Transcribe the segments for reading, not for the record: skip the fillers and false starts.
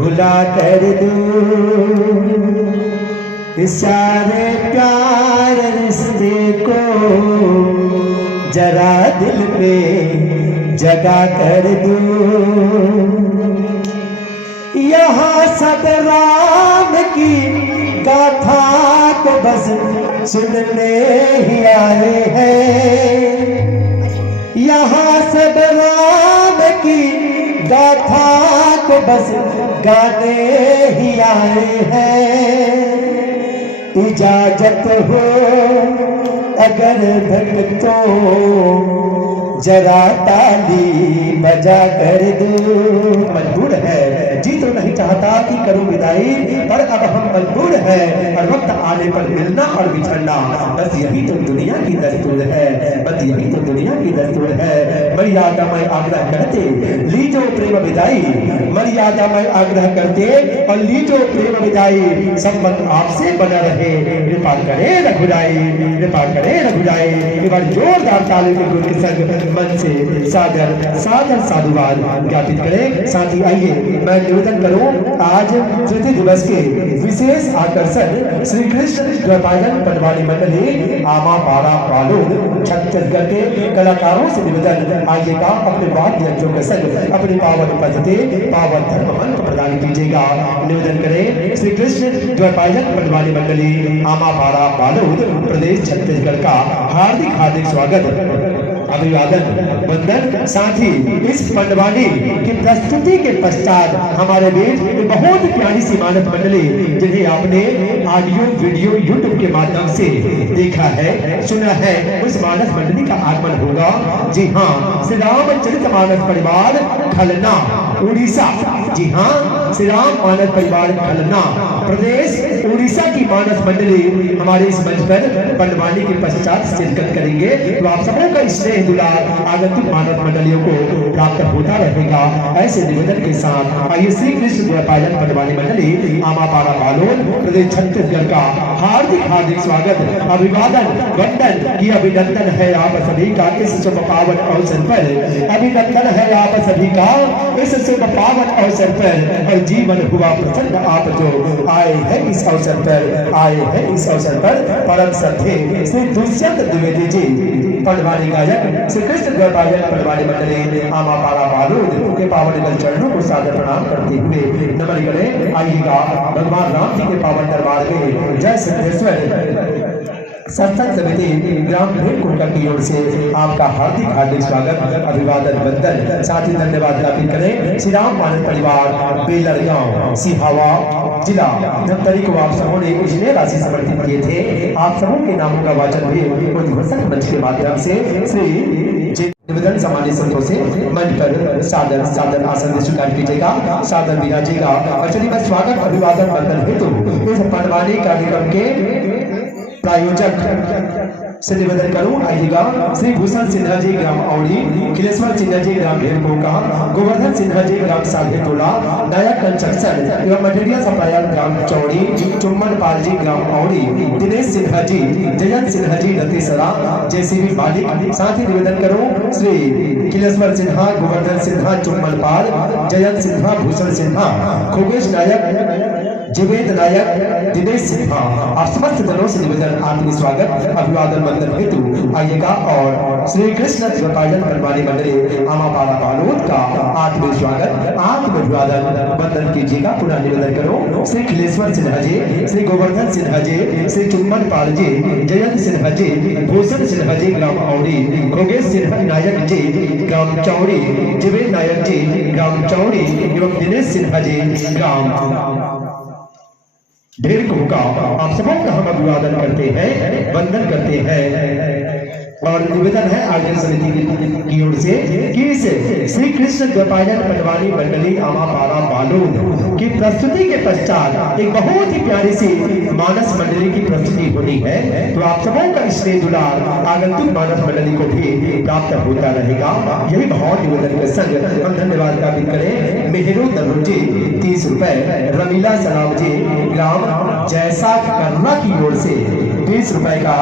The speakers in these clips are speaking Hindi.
भुला कर दूं सारे प्यार रिश्ते को, जरा दिल पे जगा कर दूं। यहाँ सब राम की गाथा को बस सुनने ही आए हैं, यहाँ सब राम की गाथा को बस गाने ही आए हैं। इजाजत हो अगर भक्तों जरा ताली बजा कर दूं। मजबूर है, जी तो नहीं चाहता कि करूं विदाई, पर अब हम मजबूर है और वक्त आने पर मिलना और बिछड़ना, बस यही तो दुनिया की दस्तूर है, बस यही तो दुनिया की दस्तूर है। मर्यादा में आग्रह करते लीजो प्रेम विदाई, मर्यादा में आग्रह करते और लीजो प्रेम विदाई। संबंध आपसे बना रहे, कृपा करे रघुराई, कृपा करे रघुराई। एक बार जोरदार ताली के गुण के संग मन से सादर सादर साधुवाद ज्ञापित करें। साथ ही आइए मैं निवेदन करूं, आज तृतीय दिवस के विशेष आकर्षण श्री कृष्ण द्वैपायन पटवारी मंडली आमापाड़ा बालोद छत्तीसगढ़ के कलाकारों से निवेदन, आइएगा अपने वाद्य यंत्रों के संग अपनी पावन पद्धति पावन धर्म मंत्र प्रदान कीजिएगा। निवेदन करें श्री कृष्ण द्वैपायन पटवारी मंडली आमापाड़ा बालोद प्रदेश छत्तीसगढ़ का हार्दिक हार्दिक स्वागत अभिवादन वंदन। साथ ही इस पंडवानी की प्रस्तुति के पश्चात हमारे बीच बहुत प्यारी सी मानस मंडली, जिन्हें आपने ऑडियो वीडियो यूट्यूब के माध्यम से देखा है सुना है, उस मानस मंडली का आगमन होगा। जी हाँ, श्री रामचरित मानस परिवार खलना उड़ीसा, जी हाँ श्री राम मानस परिवार खलना प्रदेश उड़ीसा की मानस मंडली हमारे इस मंच पर पंडवानी के पश्चात शिरकत करेंगे। तो आप सबों का स्नेह दुलार आगंतुक मानस मंडलियों को प्राप्त होता रहेगा। ऐसे निवेदन के साथ आइए श्री कृष्ण द्वैपायन पंडवानी मंडली आमापाड़ा बालोद प्रदेश छत्तीसगढ़ का हार्दिक हार्दिक स्वागत अभिवादन वंदन की अभिनंदन है आप सभी का इस शुभ पावन अवसर पर, अभिनंदन है आप सभी का इस शुभ पावन अवसर पर। और जीवन हुआ प्रसन्न आप जो आए हैं इस अवसर पर, आए हैं इस अवसर पर। परम श्रद्धेय श्री दुष्यंत द्विवेदी जी पंडवानी गायक श्री कृष्ण द्वैपायन पंडवानी मंडली आमापाड़ा बालोद के पावन चरणों को सादर प्रणाम करते हुए नमन करें। आइएगा भगवान राम जी के पावन दरबार में जय सिद्धेश्वर सत्संग समिति ग्राम भेड़कुंडा की ओर से आपका हार्दिक हार्दिक स्वागत अभिवादन वंदन। साथ ही धन्यवाद ज्ञापित करें श्री राम मानस परिवार बेलर गांव सिहावा जिला धमतरी को आप सबों ने इतने राशि समर्पित किए थे। आप सबों के नामों का वाचन भी उद्घोषण मंच के माध्यम से श्री निवेदन सामान्य संतों से मंच पर सादर सादर आसन स्वीकार कीजिएगा, सादर विराजिएगा। और चलिए मैं स्वागत अभिवादन वंदन हेतु इस पंडवानी कार्यक्रम के प्रायोजक से निवेदन करूं, आइएगा श्री भूषण सिन्हा जी ग्राम औड़ी, खिलेश्वर सिन्हा जी ग्राम भेड़कोका, गोवर्धन सिन्हा जी ग्राम साधेतोला, नायक कंस्ट्रक्शन एवं मटेरियल सप्लायर ग्राम चौड़ी, चुम्बन पाल जी ग्राम औड़ी, दिनेश सिन्हा जी, जयंत सिन्हा जी रतीसरा, जेसीबी मालिक। साथ ही निवेदन करूं श्री खिलेश्वर सिन्हा, गोवर्धन सिन्हा, चुम्बन पाल, जयंत सिन्हा, भूषण सिन्हा, खोगेश नायक, जीवेंद्र नायक, दिनेश सिन्हा, आप समस्त जनों से निवेदन आत्मीय स्वागत अभिवादन वंदन हेतु आइएगा। और श्री कृष्ण द्वैपायन पंडवानी मंडली आमापाड़ा बालोद का आत्मीय स्वागत आत्मअभिवादन वंदन कीजिएगा। पुनः निवेदन करो श्री खिलेश्वर सिन्हा जी, श्री गोवर्धन सिन्हा जी, श्री चुम्बन पाल जी, जयंत सिन्हा जी, भूषण सिन्हा जी ग्राम औड़ी, खोगेश सिन्हा नायक जी ग्राम चौड़ी, जीवेंद्र नायक जी ग्राम चौड़ी एवं दिनेश सिन्हा जी ग्राम भेड़कोका। आप सबों का हम अभिवादन करते हैं वंदन करते हैं। और निवेदन है आयोजन समिति की ओर से कि इस श्री कृष्ण द्वैपायन पंडवानी मंडली आमापाड़ा बालोद की प्रस्तुति के पश्चात एक बहुत ही प्यारी सी मानस मंडली की प्रस्तुति होनी है। तो आप सबों का स्नेह दुलार आगंतुक मानस मंडली को भी प्राप्त होता रहेगा। यही बहुत निवेदन के संग हम धन्यवाद ज्ञापित करें मेहरू दरुण जी 30 रुपए, रमीला सलाम जी ग्राम जैसा करना की ओर से 20 रुपए का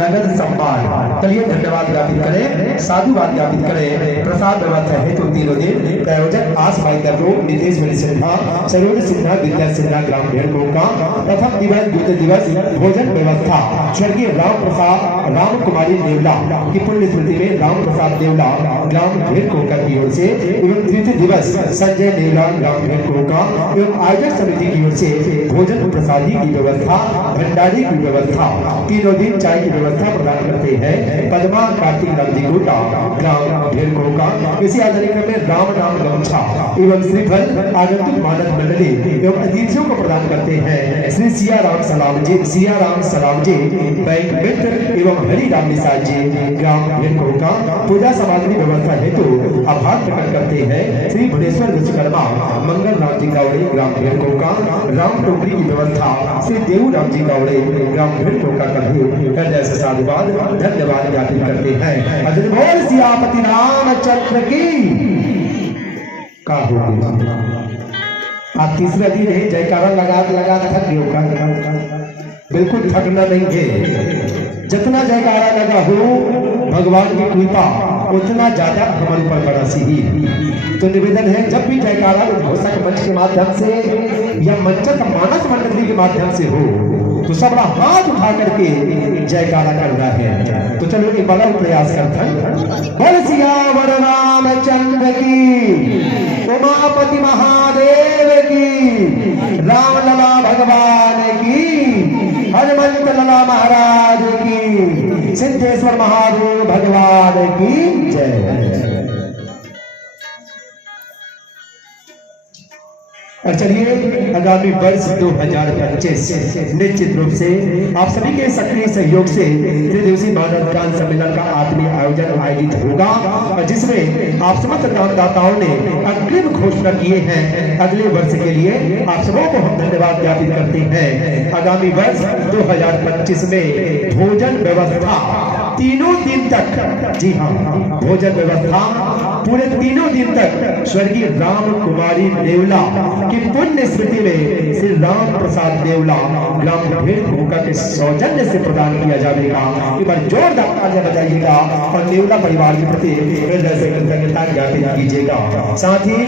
नगद सम्मान चलिए धन्यवाद ज्ञापित करें, साधुवाद ज्ञापित करें। प्रसाद व्यवस्था है तो तीनों दिन प्रायोजक आस भाई दर्रो नितेश्वरी सिन्हा, सरोज सिन्हा, विद्या सिन्हा, ग्राम ढेड़को का। प्रथम दिवस द्वितीय दिवस भोजन व्यवस्था स्वर्गीय राम प्रसाद राम कुमारी देवला की पुण्य स्मृति में राम प्रसाद देवला ग्राम ढेड़को की ओर से एवं तृतीय दिवस संजय देवला ग्राम ढेड़को का एवं आयोजक समिति की ओर से भोजन प्रसादी की व्यवस्था, भंडारी की व्यवस्था, तीनों दिन चाय की व्यवस्था प्रदान करते हैं पद्मा कार्तिक नंदी गोटा ग्राम ढेड़को का। इसी आधारित में राम नाम गमछा एवं श्रीफल आगंतुक मानद मंडली एवं अतिथियों को प्रदान करते हैं श्री सिया राम सलाम जी बैंक मित्र एवं हरि राम निषाद जी ग्राम ढेड़को का। पूजा सामग्री व्यवस्था हेतु आभार प्रकट करते हैं श्री भुवनेश्वर विश्वकर्मा मंगल राम जी गावड़े ग्राम ढेड़को का। राम टोकरी की व्यवस्था श्री देव राम जी गावड़े ग्राम ढेड़को का हृदय से साधुवाद धन्यवाद ज्ञापित करते हैं। अजय बोल सियापति रामचंद्र की का हो। आज तीसरा दिन है, जयकारा लगा थक गए का, बिल्कुल थकना नहीं है। जितना जयकारा लगा हो भगवान की कृपा उतना ज्यादा हमारे ऊपर बरसी ही। तो निवेदन है जब भी जयकारा घोषक मंच के माध्यम से या मंचक मानस मंडली के माध्यम से हो तो सब हाथ उठा करके जयकारा कर रहा है। तो चलो एक बड़ा प्रयास करते हैं। बोल सियावर रामचंद्र की, उमापति महादेव की, रामलला भगवान की, हनुमंत लला महाराज की, सिद्धेश्वर महादेव भगवान की जय। और चलिए आगामी वर्ष 2025 निश्चित रूप से आप सभी के सक्रिय सहयोग से त्रिदिवसीय मानव ज्ञान सम्मेलन का आत्मीय आयोजन आयोजित होगा और जिसमें आप समस्त दानदाताओं ने अग्रिम घोषणा किए हैं अगले वर्ष के लिए। आप सबों को हम धन्यवाद ज्ञापित करते हैं। आगामी वर्ष 2025 में भोजन व्यवस्था तीनों दिन तक, जी हाँ, भोजन व्यवस्था पूरे तीनों दिन तक स्वर्गीय राम कुमारी देवला की पुण्य स्मृति में श्री राम प्रसाद देवला ग्राम ढेड़को के सौजन्य से प्रदान किया जाएगा। एक बार जोरदार तालियां बजाइएगा और देवला परिवार के प्रति हृदय से कृतज्ञता ज्ञापित कीजिएगा। साथ ही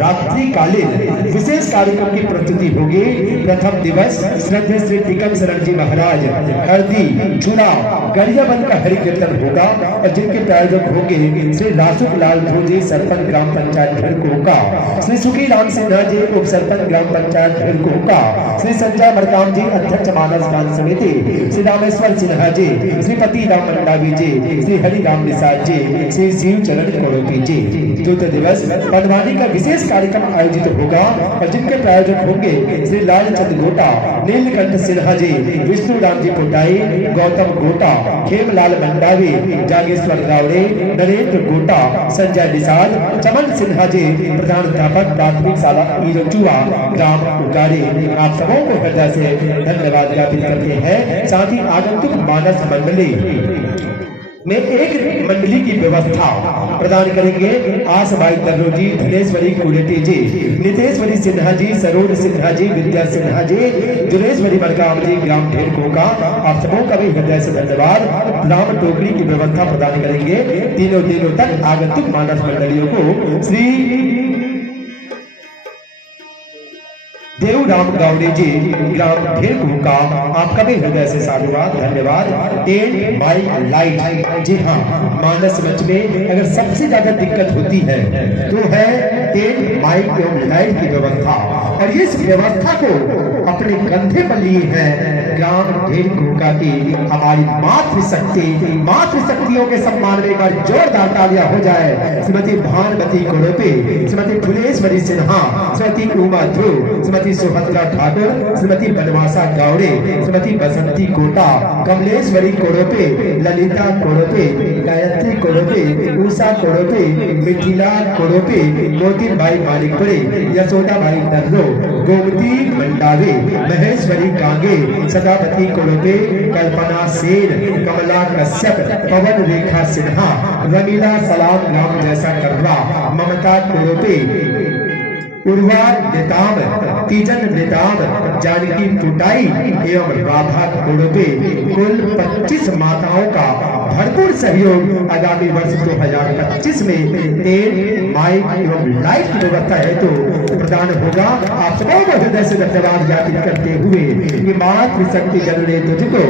रात्रिकालीन विशेष कार्यक्रम की प्रस्तुति होगी। प्रथम दिवस श्रद्धेय श्री टिकम शरण जी महाराज हरदी चूड़ा गरियाबंद का हरि कीर्तन होगा और जिनके प्रायोजक होंगे श्री रासुक लाल जी सरपंच ग्राम पंचायत ढेड़को का, श्री सुखी राम सिन्हा जी उप सरपंच ग्राम पंचायत ढेड़को का, श्री संजय मरकाम जी अध्यक्ष मानस गान समिति, श्री रामेश्वर सिन्हा जी, श्रीपति राम मंडावी जी, श्री हरि राम निषाद जी, श्री शिव चरण कोड़ोपी जी। द्वितीय दिवस पदवानी का विशेष कार्यक्रम आयोजित होगा और जिनके प्रायोजक होंगे श्री लालचंद गोटा, नीलकंठ सिन्हा जी, विष्णु राम जी पोटाई, गौतम गोटा, खेमलाल मंडावी, जागेश्वर गावड़े, नरेंद्र गोटा, संजय निषाद, चमन सिन्हा जी प्रधानाध्यापक प्राथमिक शाला ईरचुआ ग्राम उगाड़ी। आप सबों को हृदय से धन्यवाद ज्ञापित करते हैं। साथ ही आगंतुक मानस मंडली में एक मंडली की व्यवस्था प्रदान करेंगे आस भाई दर्रो जी, धनेश्वरी कुलेटी जी, नितेश्वरी सिन्हा जी, सरोज सिन्हा जी, विद्या सिन्हा जी, दुरेश्वरी मरकाम जी ग्राम ढेड़को का। आप सबों का भी हृदय से धन्यवाद। राम टोकरी की व्यवस्था प्रदान करेंगे तीनों दिनों तक आगंतुक मानस मंडलियों को श्री देव राम गावड़े जी ग्राम ढेड़को का। आपका भी हृदय से साधुवाद धन्यवाद। टेंट माइक लाइट, जी हाँ, मानस मंच में अगर सबसे ज्यादा दिक्कत होती है तो है टेंट माइक एवं लाइट की व्यवस्था और इस व्यवस्था को अपने कंधे पर लिए हैं ग्राम ढेड़को की हमारी मातृशक्तियों के सम्मान में एक बार जोरदार तालियां हो जाए। श्रीमती भानुमती कोड़ोपे, श्रीमती फुलेश्वरी सिन्हा, श्रीमती उमा ध्रुव, श्रीमती सुभद्रा ठाकुर, श्रीमती बनवासा गावड़े, श्रीमती बसंती कोटा, कमलेश्वरी कोड़ोपे, ललिता कोड़ोपे, गायत्री कोड़ोपे, उषा कोड़ोपे, मिथिला कोड़ोपे, मोती भाई मालिकपुरे, यशोदा भाई दर्रो, गोमती मंडावे, महेश्वरी कांगे, सदापति कोड़ोपे, कल्पना सेन, कमला कश्यप, पवन रेखा सिन्हा, रमीला सलाम ग्राम जैसा करवा, ममता कोड़ोपे, उर्वा नेताम तीजन नेताम जानकी टूटाई एवं राधा कुड़बे कुल 25 माताओं का भरपूर सहयोग आगामी वर्ष 2025 में तेल माइक एवं लाइट की व्यवस्था है तो प्रदान होगा। आप सबों को हृदय से धन्यवाद ज्ञापित करते हुए कि मातृशक्ति जनने तुझको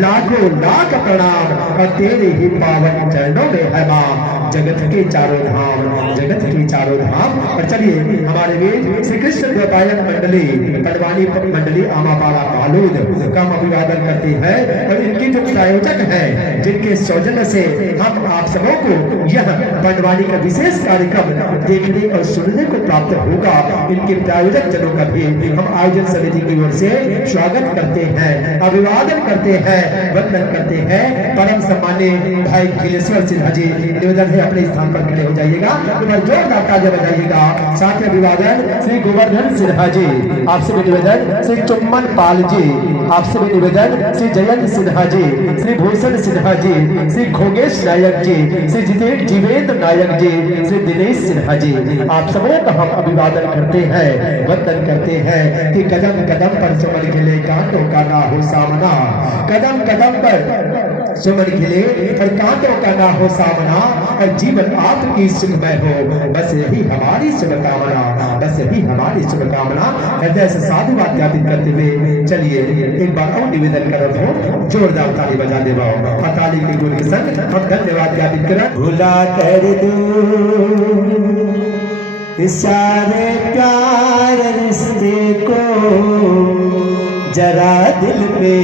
लाखों लाख प्रणाम और तेरे ही पावन चरणों में है मां जगत के चारों धाम, जगत के चारों धाम। और चलिए हमारे वीर श्री कृष्ण द्वैपायन मंडली पटवानी मंडली आमापाड़ा कालूद का हम अभिवादन करते हैं और इनके जो प्रायोजक हैं जिनके सौजन्य से हम आप सबों को यह पटवानी का विशेष कार्यक्रम देखने और सुनने को प्राप्त होगा, इनके प्रायोजक जनों का भी हम आयोजन समिति की ओर से स्वागत करते हैं, अभिवादन करते हैं, वंदन करते हैं। परम सम्मानीय भाई खिलेश्वर सिन्हा जी निवेदन है अपने स्थान पर खड़े हो जाइएगा, जोरदार तालियां बजाइएगा। साथ ही अभिवादन श्री गोवर्धन सिन्हा जी, आपसे भी निवेदन श्री चुम्बन पाल जी, आपसे भी निवेदन श्री जयंत सिन्हा जी, श्री भूषण सिन्हा जी, श्री खोगेश नायक जी, श्री जीवेंद्र नायक जी, श्री दिनेश सिन्हा जी, आप सबों का हम अभिवादन करते हैं, वंदन करते हैं कि कदम कदम पर सुमन खिले कांटों का ना हो सामना, कदम कदम पर सुमन खिले और कांटों का ना हो सामना और जीवन आपकी सुखमय हो, बस यही हमारी शुभकामना, बस यही हमारी शुभकामना। हृदय से साधुवाद ज्ञापित करते हुए चलिए एक बार और निवेदन करो तो जोरदार ताली बजा दे और ताली के गुण के संग हम धन्यवाद ज्ञापित करें। भुला कर दो सारे प्यार रिश्ते को, जरा दिल पे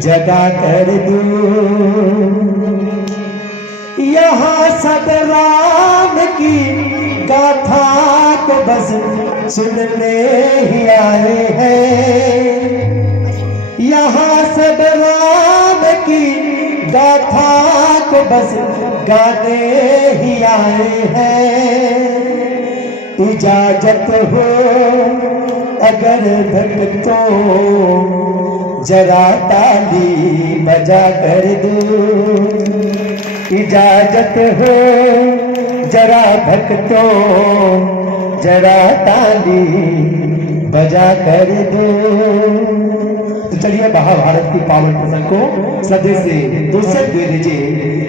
जगा कर दो। यहाँ सब राम की गाथा को बस सुनने ही आए हैं, यहाँ सब राम की गाथा को बस गाने ही आए हैं। इजाजत हो अगर भक्तों जरा ताली बजा कर दो, इजाजत हो जरा भक्तों जरा ताली बजा कर दो। तो चलिए महाभारत की पावन प्रसंग को श्रद्धे से दूसरे द्विज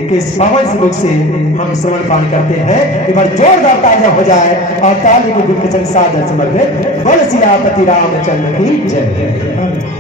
के इस पावन श्लोक से हम श्रवण पान करते हैं। एक बार जोरदार तालियां हो जाए और ताली को गुरु के संग सादर समर्पित बोल सियापति रामचंद्र की जय।